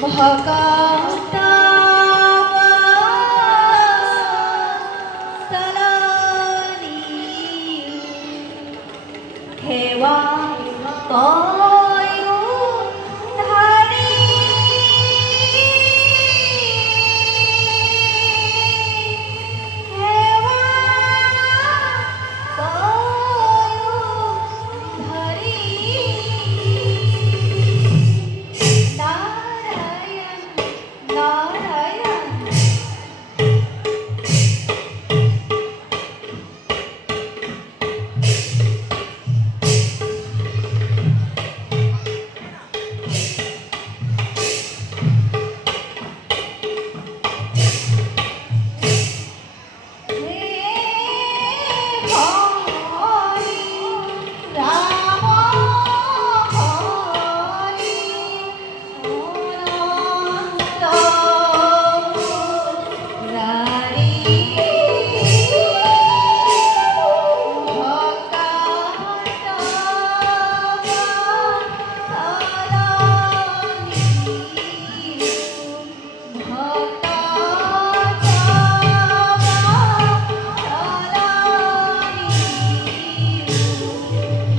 ভকতা হেৱা কয়ো ধাৰি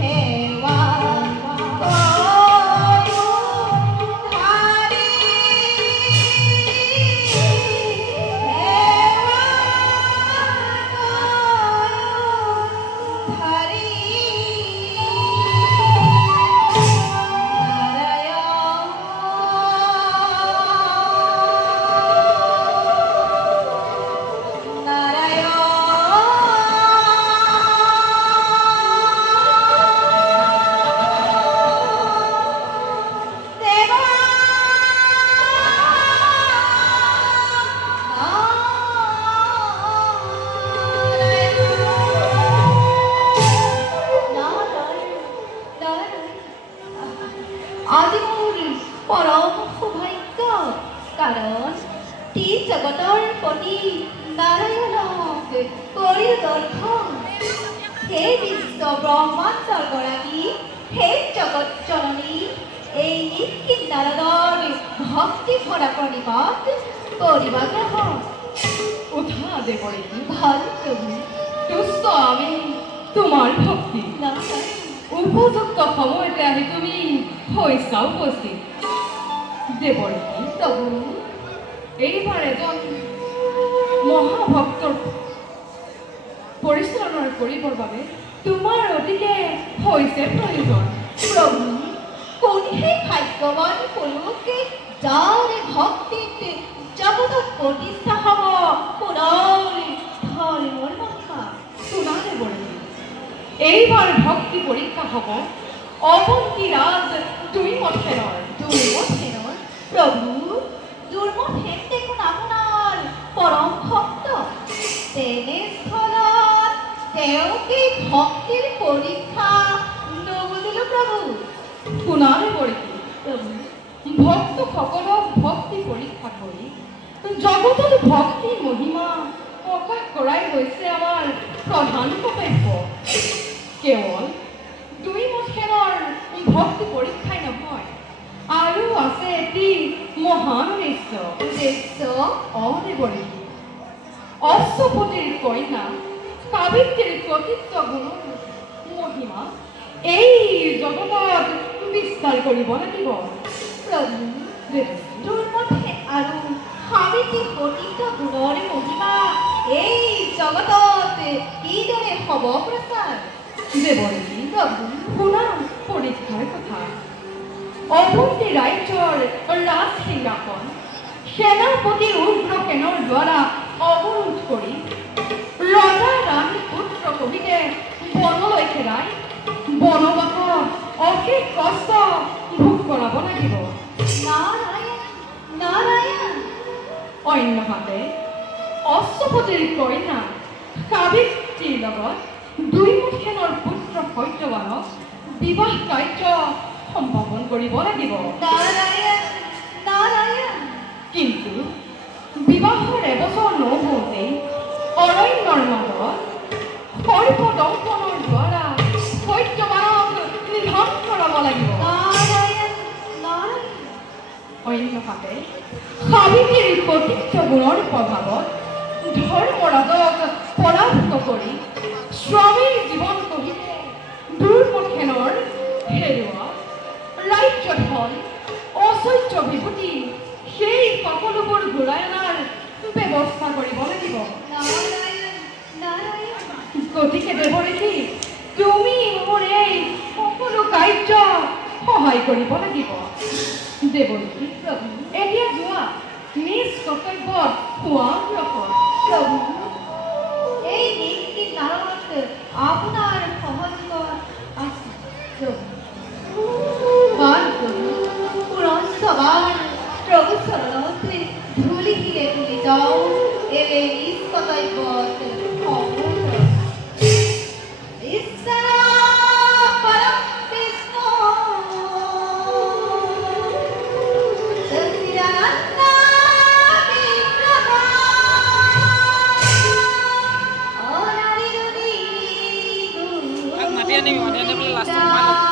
হেৱা কয়ো ধাৰি নাৰায়ণ নাৰায়ণ আদিমূল পৰম সৌভাগ্য কাৰণ তি জগতৰ পতি নাৰায়ণক কৰি দৰ্শন সেই বিশ্ব ব্ৰহ্মাণ্ডৰ গৰাকী সেই জগত জননী এই নিখিল নাৰদৰ ভক্তি ভৰা প্ৰণিপাত কৰিবা গ্ৰহণ উঠা দেবৰী ভাল প্ৰভু তুষ্ট আমি তোমাৰ ভক্তি নাৰায়ণ উপযুক্ত সময়তে আহি তুমি হৈছা উপস্থিত দেবৰী প্ৰভু এইবাৰ এজন মহাভক্তৰ পৰিচালনা কৰিবৰ বাবে তোমাৰ অতিকে হৈছে প্ৰয়োজন প্ৰভু কোন সেই ভাগ্যৱান পুৰুষে যাৰ ভক্তিত জগতত প্ৰতিষ্ঠা হ'ব পুনৰ ধৰ্মৰ মহিমা শুনা দেবৰী এইবাৰ ভক্তি পৰীক্ষা হ'ব অৱন্তী ৰাজ দুৰ্মথেনৰ দুৰ্মথেনৰ প্ৰভু দুৰ্মথেন দেখোন আপোনাৰ পৰম ভক্ত তেনেস্থলত তেওঁকে ভক্তিৰ পৰীক্ষা নবুজিলো প্ৰভু শুনা দেবৰী প্ৰভু ভক্তসকলক ভক্তি পৰীক্ষা কৰি জগতত ভক্তিৰ মহিমা প্ৰকাশ কৰাই হৈছে আমাৰ প্ৰধান কৰ্তব্য কেৱল দুৰ্মথেনৰ ভক্তি পৰীক্ষাই নহয় আৰু আছে এটি মহান উদ্দেশ্য উদ্দেশ্য দেবৰী অশ্বপতিৰ কন্যা সাবিত্ৰীৰ কৰ্তৃত্ব গুণৰ মহিমা এই জগতত বিস্তাৰ কৰিব লাগিব প্ৰভু দুৰ্মথেন আৰু সাবিত্ৰীৰ কৰ্তৃত্ব গুণৰ মহিমা এই জগতত কিদৰে হ'ব প্ৰচাৰ দেবৰী প্ৰভু শুনা পৰীক্ষাৰ কথা অৱন্তী ৰাজ্যৰ ৰাজ সিংহাসন সেনাপতি উগ্ৰসেনৰ দ্বাৰা অৱৰোধ কৰি ৰজা ৰাণী পুত্ৰ কবিতে বনলৈ খেলাই বনবাসত অশেষ কষ্ট ভোগ কৰাব লাগিব নাৰায়ণ নাৰায়ণ অন্যহাতে অশ্বপতিৰ কন্যা সাবিত্ৰীৰ লগত দুৰ্মথেনৰ পুত্ৰ সত্যবানক বিবাহ কাৰ্য সম্পাদন কৰিব লাগিব নাৰায়ণ নাৰায়ণ কিন্তু বিবাহৰ এবছৰ নহওঁতেই অৰণ্যৰ মাজত সৰ্পদংশনৰ দ্বাৰা সত্যবানক নিধন কৰাব লাগিব নাৰায়ণ নাৰায়ণ অন্যহাতে সাবিত্ৰীৰ প্ৰতিষ্ঠ গুণৰ প্ৰভাৱত ধৰ্মৰাজক পৰাভূত কৰি স্বামীৰ জীৱন কহিলে দুৰ্মথেনৰ হেৰুৱা ৰাজ্যধন ঐশ্বৰ্য বিভূতি সেই সকলোবোৰ ঘূৰাই অনাৰ ব্যৱস্থা কৰিব লাগিব। নারায়ণ নারায়ণ গতিকে দেৱৰেখি তুমি মোৰ এই সকলো কাৰ্য সহায় কৰিব লাগিব। দেৱৰেখি প্রভু এতিয়া যোৱা নিজ কৰ্তব্যত হোৱা গ্ৰহণ। প্রভু এই নীতি নারদ আপনার সহযোগ আছে প্রভু মান প্রভু পুরাণ সবার প্রভু শরণতে ধুলি হিলে তুলি যাও এলে নিজ কর্তব্যত ঈশ্বর পরম বিষ্ণু সচিদানন্দ বিগ্রহ অনাদিরুদি মাতি আনিবি বোলে লাষ্টত সোমাই ল'বি।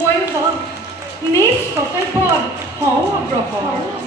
ময়ো নিজ কৰ্তব্যত হওঁ অগ্ৰসৰ।